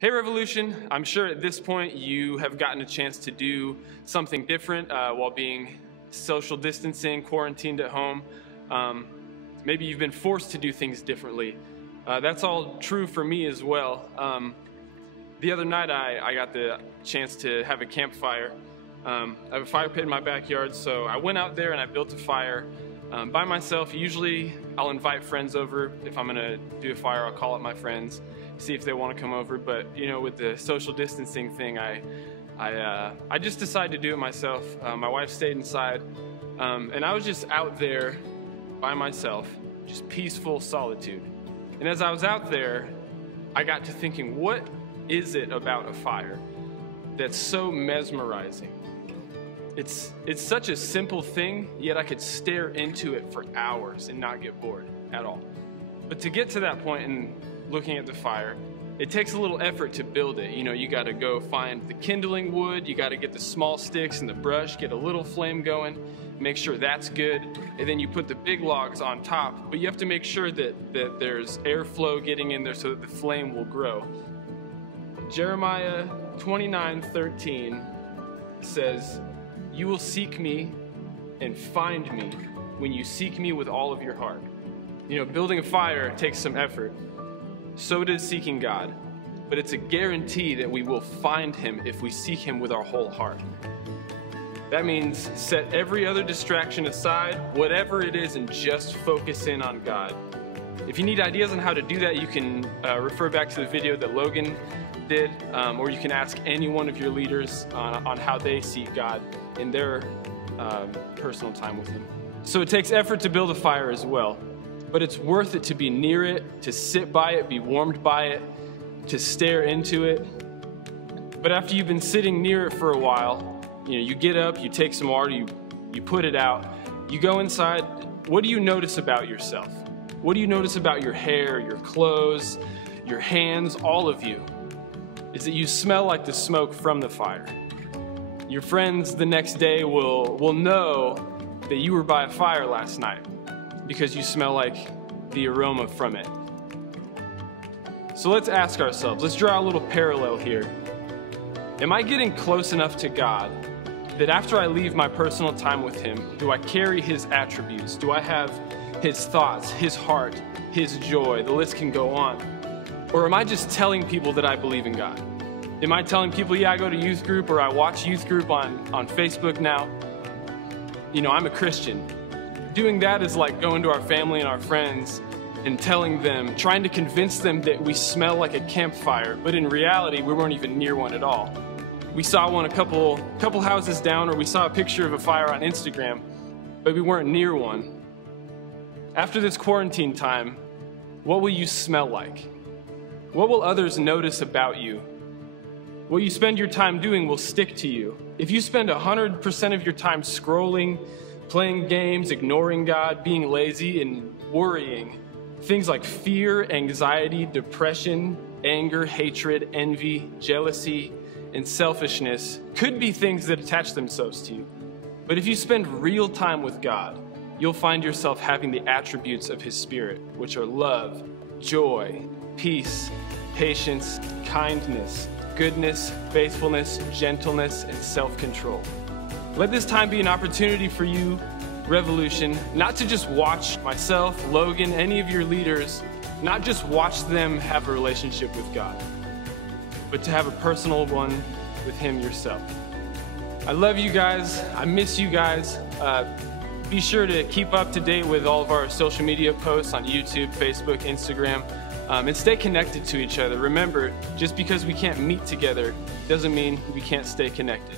Hey Revolution, I'm sure at this point you have gotten a chance to do something different while being social distancing, quarantined at home. Maybe you've been forced to do things differently. That's all true for me as well. The other night I got the chance to have a campfire. I have a fire pit in my backyard, so I went out there and I built a fire by myself. Usually I'll invite friends over. If I'm gonna do a fire, I'll call up my friends, see if they want to come over. But you know, with the social distancing thing, I just decided to do it myself. My wife stayed inside, and I was just out there by myself, just peaceful solitude. And as I was out there, I got to thinking, what is it about a fire that's so mesmerizing? It's such a simple thing, yet I could stare into it for hours and not get bored at all. But to get to that point in looking at the fire, it takes a little effort to build it. You know, you got to go find the kindling wood, you got to get the small sticks and the brush, get a little flame going, make sure that's good, and then you put the big logs on top. But you have to make sure that there's airflow getting in there so that the flame will grow. Jeremiah 29:13 says, "You will seek me and find me when you seek me with all of your heart." You know, building a fire takes some effort. So does seeking God. But it's a guarantee that we will find Him if we seek Him with our whole heart. That means set every other distraction aside, whatever it is, and just focus in on God. If you need ideas on how to do that, you can refer back to the video that Logan did, or you can ask any one of your leaders on how they seek God in their personal time with Him. So it takes effort to build a fire as well, but it's worth it to be near it, to sit by it, be warmed by it, to stare into it. But after you've been sitting near it for a while, you know, you get up, you take some water, you put it out, you go inside. What do you notice about yourself? What do you notice about your hair, your clothes, your hands, all of you? Is that you smell like the smoke from the fire. Your friends the next day will know that you were by a fire last night because you smell like the aroma from it. So let's ask ourselves, let's draw a little parallel here. Am I getting close enough to God that after I leave my personal time with Him, do I carry His attributes? Do I have His thoughts, His heart, His joy? The list can go on. Or am I just telling people that I believe in God? Am I telling people, yeah, I go to youth group, or I watch youth group on Facebook now? You know, I'm a Christian. Doing that is like going to our family and our friends and telling them, trying to convince them that we smell like a campfire, but in reality, we weren't even near one at all. We saw one a couple houses down, or we saw a picture of a fire on Instagram, but we weren't near one. After this quarantine time, what will you smell like? What will others notice about you? What you spend your time doing will stick to you. If you spend 100% of your time scrolling, playing games, ignoring God, being lazy, and worrying, things like fear, anxiety, depression, anger, hatred, envy, jealousy, and selfishness could be things that attach themselves to you. But if you spend real time with God, you'll find yourself having the attributes of His Spirit, which are love, joy, peace, patience, kindness, goodness, faithfulness, gentleness, and self-control. Let this time be an opportunity for you, Revolution, not to just watch myself, Logan, any of your leaders, not just watch them have a relationship with God, but to have a personal one with Him yourself. I love you guys. I miss you guys. Be sure to keep up to date with all of our social media posts on YouTube, Facebook, Instagram, and stay connected to each other. Remember, just because we can't meet together doesn't mean we can't stay connected.